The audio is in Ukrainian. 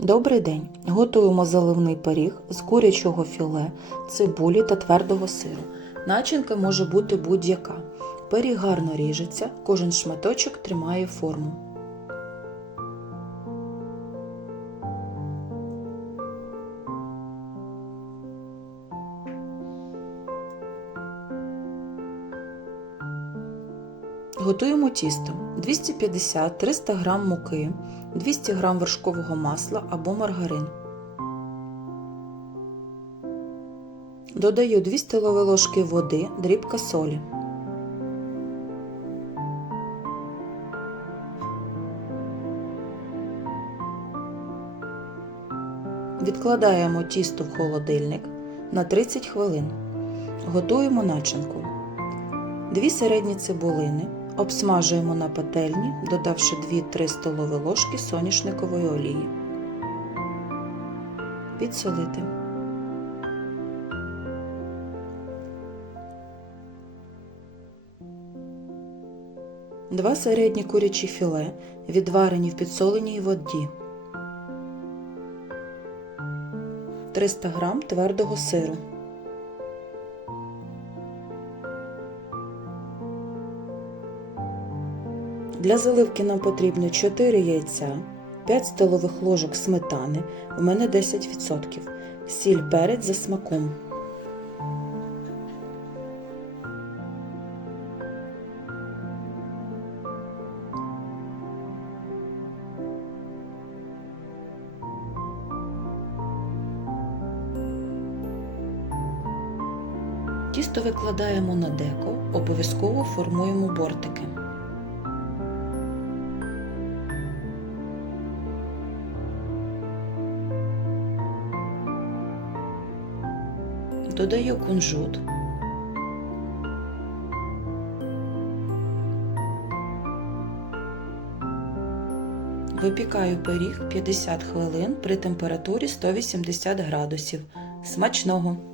Добрий день! Готуємо заливний пиріг з курячого філе, цибулі та твердого сиру. Начинка може бути будь-яка. Пиріг гарно ріжеться, кожен шматочок тримає форму. Готуємо тісто 250-300 г муки, 200 г вершкового масла або маргарин. Додаю 2 столові ложки води, дрібка солі. Відкладаємо тісто в холодильник на 30 хвилин. Готуємо начинку. Дві середні цибулини обсмажуємо на пательні, додавши 2-3 столові ложки соняшникової олії. Підсолити. Два середні курячі філе, відварені в підсоленій воді. 300 г твердого сиру. Для заливки нам потрібно 4 яйця, 5 столових ложок сметани, у мене 10%, сіль перець за смаком. Тісто викладаємо на деко, обов'язково формуємо бортики. Додаю кунжут. Випікаю пиріг 50 хвилин при температурі 180 градусів. Смачного!